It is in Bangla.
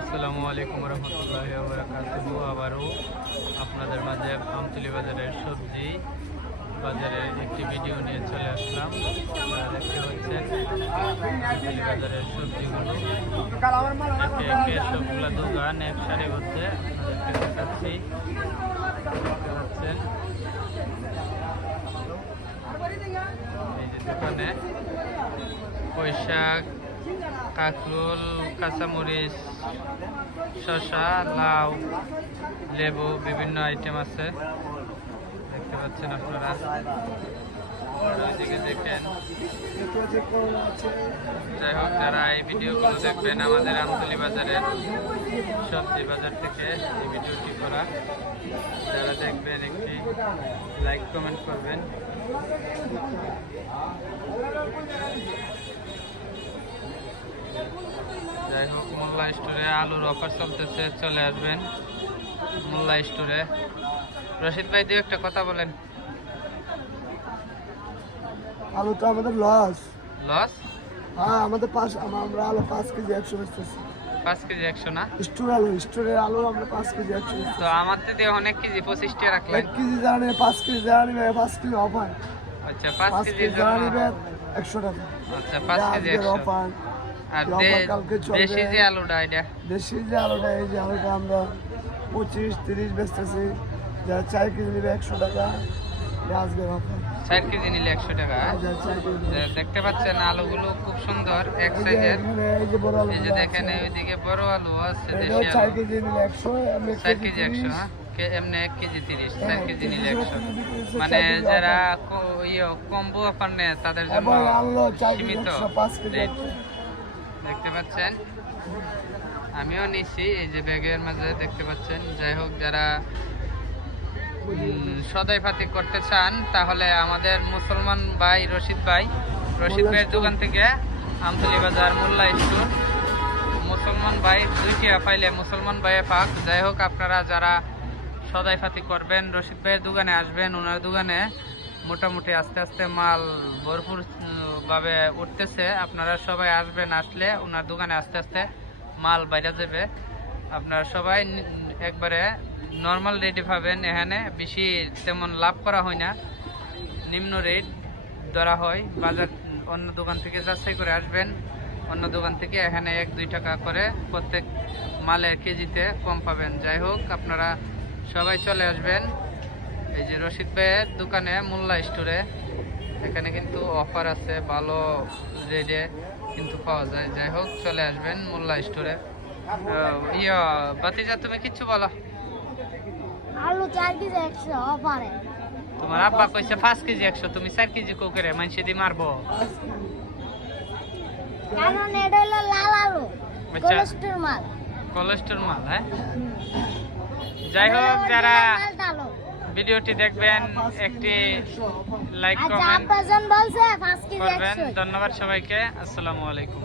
আসসালামু আলাইকুম রহমতুল্লাহি ওয়া বারাকাতুহু। আবারও আপনাদের মাঝে আমতলী বাজারের সবজি বাজারের একটি ভিডিও নিয়ে চলে আসলাম। আপনারা দেখতে পাচ্ছেন আমতলী বাজারের সবজিগুলো একে একে সবগুলো দোকান এক সারিবদ্ধ আপনাদেরকে দেখাচ্ছি। দেখতে পাচ্ছেন এই যে দোকানে পুঁইশাক, কাঁকরোল, কাঁচামরিচ, শসা, লাউ, লেবু বিভিন্ন আইটেম আছে দেখতে পাচ্ছেন আপনারা। ওইদিকে দেখেন। যাই হোক, যারা এই ভিডিওগুলো দেখবেন আমাদের আমতলী বাজারের সবজি বাজার থেকে এই ভিডিওটি করা, যারা দেখবেন একটি লাইক কমেন্ট করবেন। যাই হোক, মোল্লা স্টোরে আলুর অফার চলতেছে, চলে আসবেন মোল্লা স্টোরে। রশিদ ভাই দু একটা কথা বলেন। আলু তো আমাদের লস। লস? হ্যাঁ, আমাদের আমরা আলু 5 কেজি 100 বেচতেছি। 5 কেজি 100 না? স্টোরের আলু আমরা 5 কেজি 100 বেচতেছি। তো আমাদের দিয়ে অনেক কেজি 25 টাকা রাখলেন। 1 কেজি যারা নেবে 5 কেজি যারা নেবে 5 কেজি অফার। আচ্ছা, 5 কেজি যারা নেবে 100 টাকা। আচ্ছা, 5 কেজি 100 অফার। আর দেশি যে আলুটা এটা? দেশি যে আলুটা, এই যে আলুটা আমরা 25-30 বেচতেছি। যারা 4 কেজি নেবে 100 টাকা। আজকের অফার 4 কেজি নিলে 100 টাকা। দেখতে পাচ্ছেন আলুগুলো খুব সুন্দর এক সাইজের। এই যে দেখেন ওইদিকে বড় আলু আছে, দেশি আলু। 4 কেজি নিলে 100, 4 কেজি 100, হ্যাঁ? এমনি 1 কেজি 30, 4 কেজি নিলে 100। মানে যারা কম্বো অফার নেয় তাদের জন্য সীমিত রেট। দেখতে পাচ্ছেন আমিও নিচ্ছি এই যে ব্যাগের মাঝে দেখতে পাচ্ছেন। যাই হোক, যারা সদাই ফাতি করতে চান তাহলে আমাদের মুসলমান ভাই রশিদ ভাইয়ের দোকান থেকে আমতলী বাজার মোল্লা স্টোর, মুসলমান ভাই দুইটা পাইলে মুসলমান ভাইয়ে পাক। যাই হোক, আপনারা যারা সদাই ফাতি করবেন রশিদ ভাইয়ের দোকানে আসবেন। ওনার দোকানে মোটামুটি আস্তে আস্তে মাল ভরপুর ভাবে উঠতেছে। আপনারা সবাই আসবেন, আসলে ওনার দোকানে আস্তে আস্তে মাল বাইরে যাবে। আপনারা সবাই একবারে নর্মাল রেটে পাবেন। এখানে বেশি তেমন লাভ করা হয় না, নিম্ন রেট ধরা হয়। বাজার অন্য দোকান থেকে যাচাই করে আসবেন। অন্য দোকান থেকে এখানে 1-2 টাকা করে প্রত্যেক মালের কেজিতে কম পাবেন। যাই হোক, আপনারা সবাই চলে আসবেন এই যে রশিদ ভাইয়ের দোকানে মোল্লা স্টোরে। এখানে কিন্তু অফার আছে, ভালো রেটে কিন্তু পাওয়া যায়। যাই হোক, চলে আসবেন মোল্লা স্টোরে। বাতিজা, তুমি কিচ্ছু বলো। আলু 4 কেজি 100 অফারে। তোমার আব্বা কইছে 5 কেজি 100, তুমি 4 কেজি কো করে মানছে দি মারবো। কারণ এটা হলো লাল আলু, কোলেস্ট্রল মাল। কোলেস্ট্রল মাল, হ্যাঁ? যাই হোক, যারা ভিডিওটি দেখবেন একটি লাইক কমেন্ট আব্বাজান বলছে 5 কেজি 100। করবেন। ধন্যবাদ সবাইকে। আসসালামু আলাইকুম।